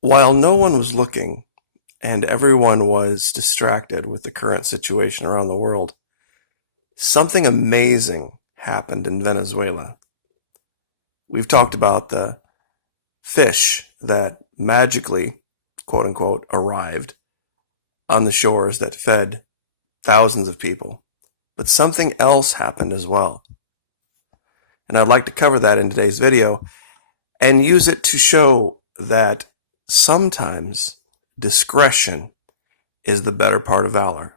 While no one was looking and everyone was distracted with the current situation around the world, something amazing happened in Venezuela. We've talked about the fish that magically, quote unquote, arrived on the shores that fed thousands of people. But something else happened as well. And I'd like to cover that in today's video and use it to show that sometimes discretion is the better part of valor.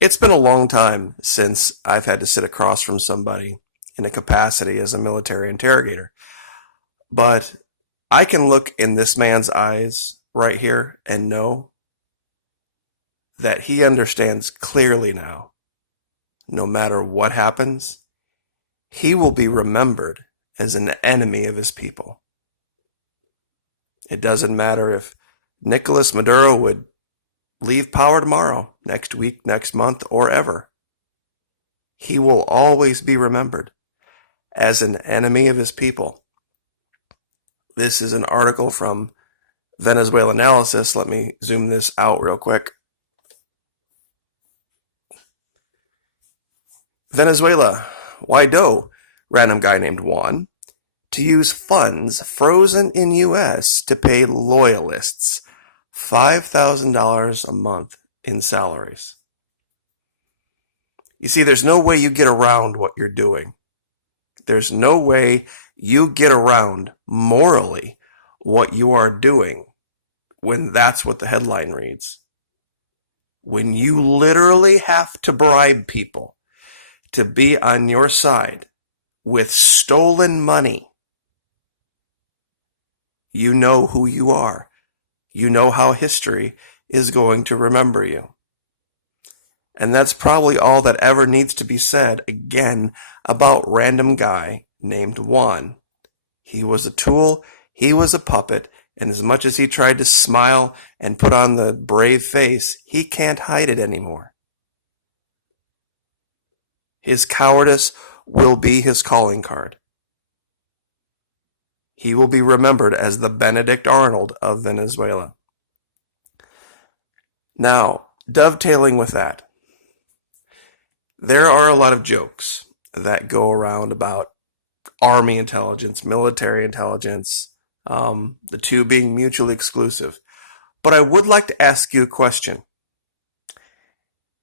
It's been a long time since I've had to sit across from somebody in a capacity as a military interrogator, but I can look in this man's eyes right here and know that he understands clearly now, no matter what happens, he will be remembered as an enemy of his people. It doesn't matter if Nicolas Maduro would leave power tomorrow, next week, next month, or ever. He will always be remembered as an enemy of his people. This is an article from Venezuela Analysis. Let me zoom this out real quick. Venezuela, Guaido, random guy named Juan, to use funds frozen in U.S. to pay loyalists $5,000 a month in salaries. You see, there's no way you get around what you're doing. There's no way you get around morally what you are doing when that's what the headline reads. When you literally have to bribe people to be on your side with stolen money, you know who you are. You know how history is going to remember you. And that's probably all that ever needs to be said again about random guy named Juan. He was a tool, he was a puppet, and as much as he tried to smile and put on the brave face, he can't hide it anymore. His cowardice will be his calling card. He will be remembered as the Benedict Arnold of Venezuela. Now, dovetailing with that, there are a lot of jokes that go around about army intelligence, military intelligence, the two being mutually exclusive. But I would like to ask you a question.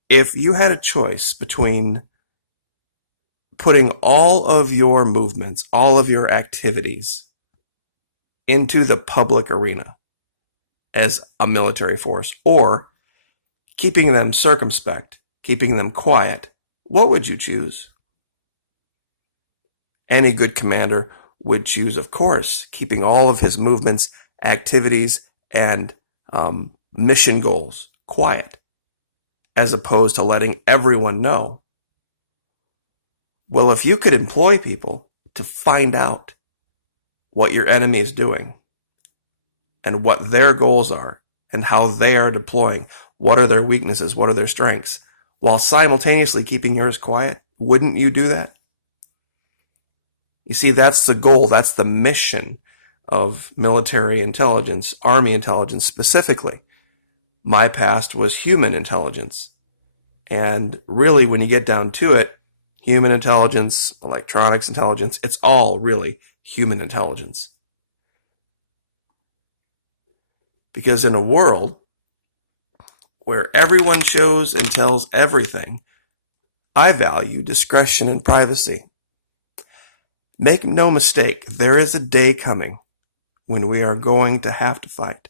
If you had a choice between putting all of your movements, all of your activities into the public arena as a military force, or keeping them circumspect, keeping them quiet, what would you choose? Any good commander would choose, of course, keeping all of his movements, activities, and mission goals quiet, as opposed to letting everyone know. Well, if you could employ people to find out what your enemy is doing and what their goals are and how they are deploying, what are their weaknesses, what are their strengths, while simultaneously keeping yours quiet, wouldn't you do that? You see, that's the goal, that's the mission of military intelligence, army intelligence specifically. My past was human intelligence. And really, when you get down to it, human intelligence, electronics intelligence, it's all really human intelligence. Because in a world where everyone shows and tells everything, I value discretion and privacy. Make no mistake, there is a day coming when we are going to have to fight.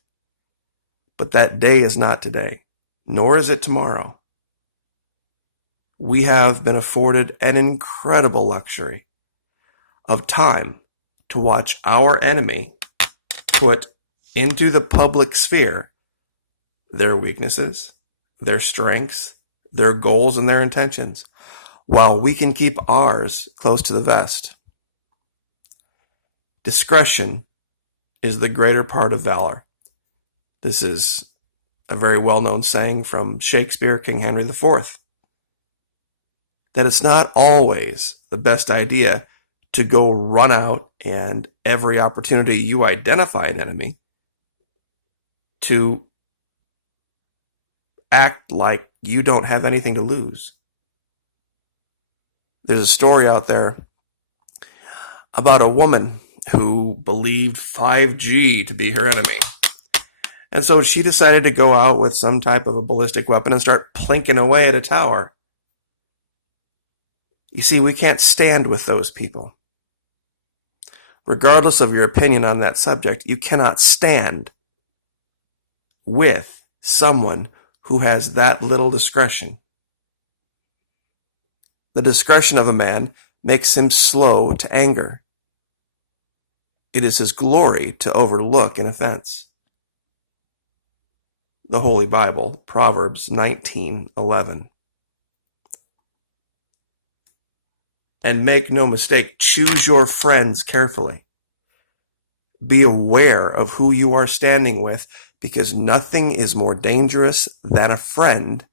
But that day is not today, nor is it tomorrow. We have been afforded an incredible luxury of time to watch our enemy put into the public sphere their weaknesses, their strengths, their goals, and their intentions, while we can keep ours close to the vest. Discretion is the greater part of valor. This is a very well-known saying from Shakespeare, King Henry IV, that it's not always the best idea to go run out and every opportunity you identify an enemy to act like you don't have anything to lose. There's a story out there about a woman who believed 5G to be her enemy. And so she decided to go out with some type of a ballistic weapon and start plinking away at a tower. You see, we can't stand with those people. Regardless of your opinion on that subject, you cannot stand with someone who has that little discretion. The discretion of a man makes him slow to anger. It is his glory to overlook an offense. The Holy Bible, Proverbs 19:11. And make no mistake, choose your friends carefully. Be aware of who you are standing with, because nothing is more dangerous than a friend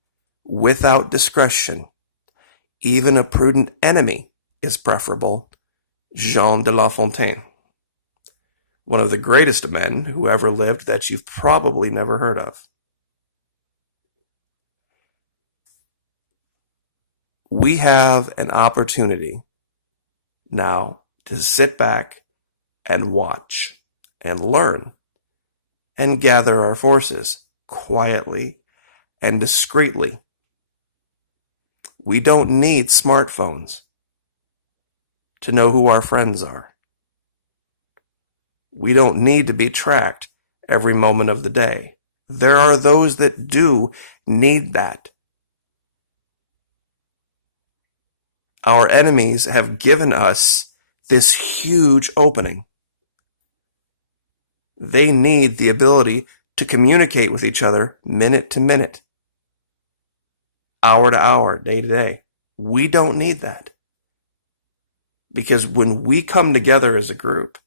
without discretion. Even a prudent enemy is preferable. Jean de La Fontaine. One of the greatest men who ever lived that you've probably never heard of. We have an opportunity now to sit back and watch and learn and gather our forces quietly and discreetly. We don't need smartphones to know who our friends are. We don't need to be tracked every moment of the day. There are those that do need that. Our enemies have given us this huge opening. They need the ability to communicate with each other minute to minute, hour to hour, day to day. We don't need that. Because when we come together as a group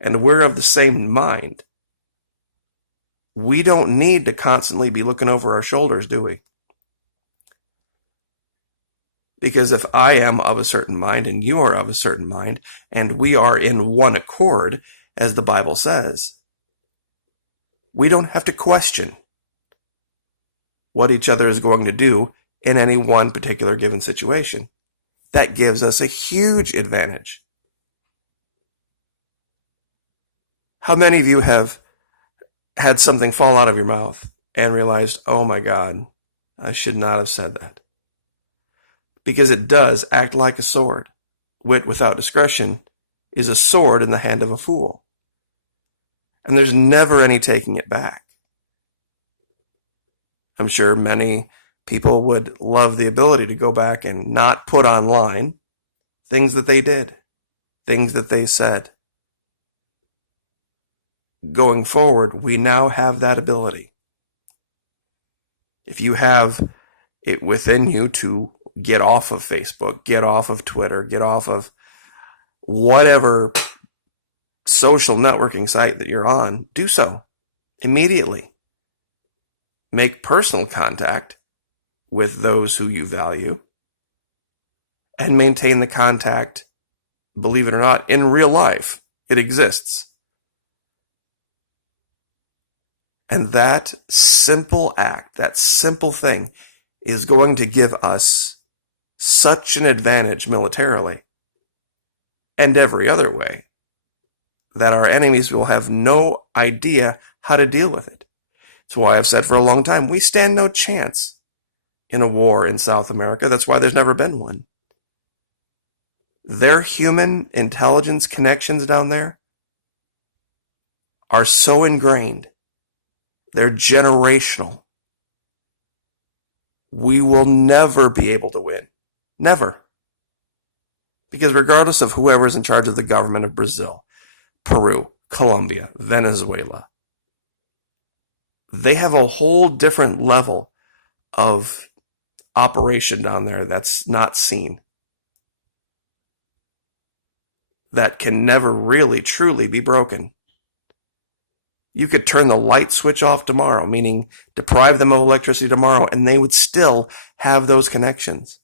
and we're of the same mind, we don't need to constantly be looking over our shoulders, do we? Because if I am of a certain mind and you are of a certain mind, and we are in one accord, as the Bible says, we don't have to question what each other is going to do in any one particular given situation. That gives us a huge advantage. How many of you have had something fall out of your mouth and realized, oh my God, I should not have said that? Because it does act like a sword. Wit without discretion is a sword in the hand of a fool. And there's never any taking it back. I'm sure many people would love the ability to go back and not put online things that they did, things that they said. Going forward, we now have that ability. If you have it within you to get off of Facebook, get off of Twitter, get off of whatever social networking site that you're on, do so immediately. Make personal contact with those who you value and maintain the contact, believe it or not, in real life. It exists. And that simple act, that simple thing, is going to give us such an advantage militarily and every other way that our enemies will have no idea how to deal with it. That's why I've said for a long time, we stand no chance in a war in South America. That's why there's never been one. Their human intelligence connections down there are so ingrained. They're generational. We will never be able to win. Never. Because regardless of whoever's in charge of the government of Brazil, Peru, Colombia, Venezuela, they have a whole different level of operation down there that's not seen. That can never really, truly be broken. You could turn the light switch off tomorrow, meaning deprive them of electricity tomorrow, and they would still have those connections.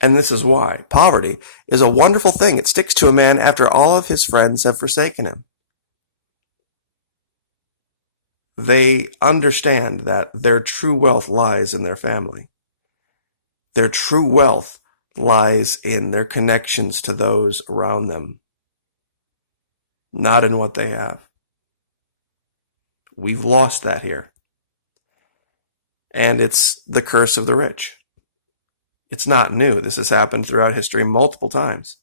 And this is why. Poverty is a wonderful thing. It sticks to a man after all of his friends have forsaken him. They understand that their true wealth lies in their family. Their true wealth lies in their connections to those around them, not in what they have. We've lost that here. And it's the curse of the rich. It's not new. This has happened throughout history multiple times.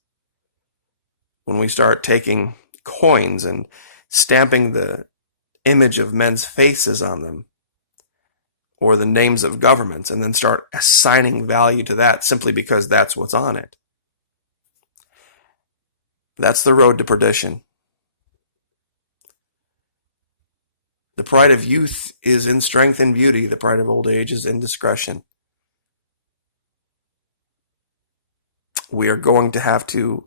When we start taking coins and stamping the image of men's faces on them, or the names of governments, and then start assigning value to that simply because that's what's on it. That's the road to perdition. The pride of youth is in strength and beauty. The pride of old age is in discretion. We are going to have to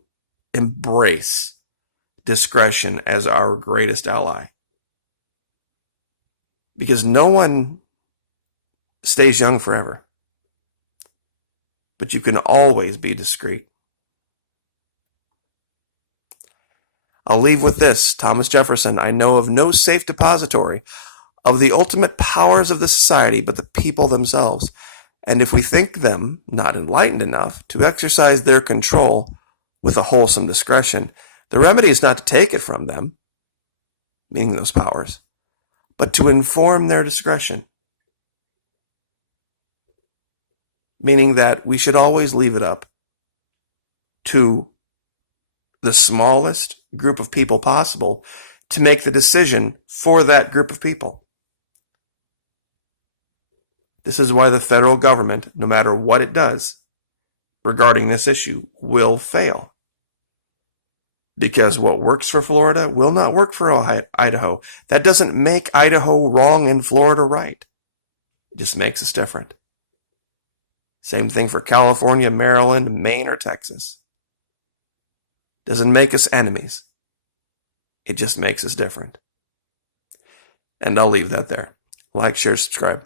embrace discretion as our greatest ally. Because no one stays young forever. But you can always be discreet. I'll leave with this. Thomas Jefferson, I know of no safe depository of the ultimate powers of the society but the people themselves. And if we think them not enlightened enough to exercise their control with a wholesome discretion, the remedy is not to take it from them, meaning those powers, but to inform their discretion. Meaning that we should always leave it up to the smallest group of people possible to make the decision for that group of people. This is why the federal government, no matter what it does regarding this issue, will fail. Because what works for Florida will not work for Idaho. That doesn't make Idaho wrong and Florida right. It just makes us different. Same thing for California, Maryland, Maine, or Texas. Doesn't make us enemies. It just makes us different. And I'll leave that there. Like, share, subscribe.